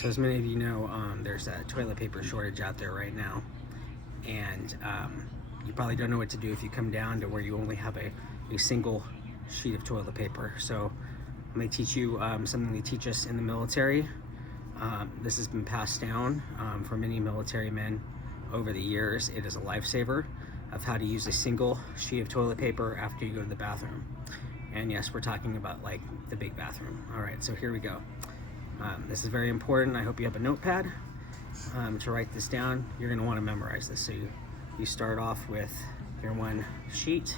So as many of you know, there's a toilet paper shortage out there right now, and you probably don't know what to do if you come down to where you only have a single sheet of toilet paper. So I'm going to teach you something they teach us in the military. This has been passed down for many military men over the years. It is a lifesaver of how to use a single sheet of toilet paper after you go to the bathroom. And yes, we're talking about like the big bathroom. All right, so here we go. This is very important. I hope you have a notepad to write this down. You're going to want to memorize this. So you start off with your one sheet,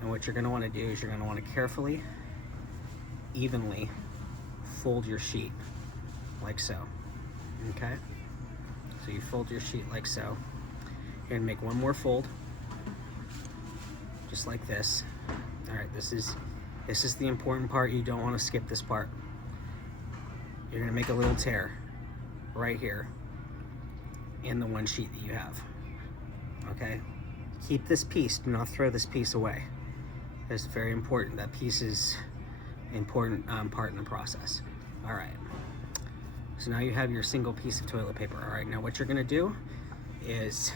and what you're going to want to do is you're going to want to carefully, evenly fold your sheet like so. Okay? So you fold your sheet like so. You're going to make one more fold, just like this. All right, this is the important part. You don't want to skip this part. You're going to make a little tear right here in the one sheet that you have. Okay? Keep this piece. Do not throw this piece away. It's very important. That piece is an important part in the process. All right. So now you have your single piece of toilet paper. All right. Now what you're going to do is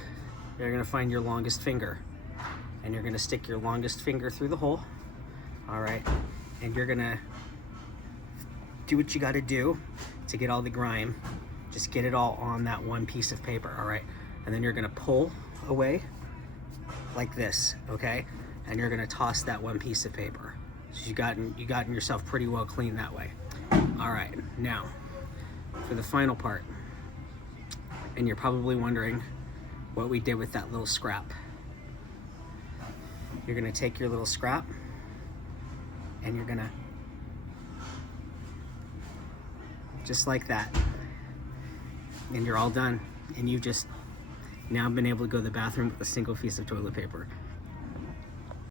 you're going to find your longest finger, and you're going to stick your longest finger through the hole. All right. And you're going to do what you got to do to get all the grime. Just get it all on that one piece of paper. All right. And then you're going to pull away like this. Okay. And you're going to toss that one piece of paper. So you gotten yourself pretty well clean that way. All right. Now for the final part, and you're probably wondering what we did with that little scrap. You're going to take your little scrap and you're going to, just like that, and you're all done, and you've just now been able to go to the bathroom with a single piece of toilet paper.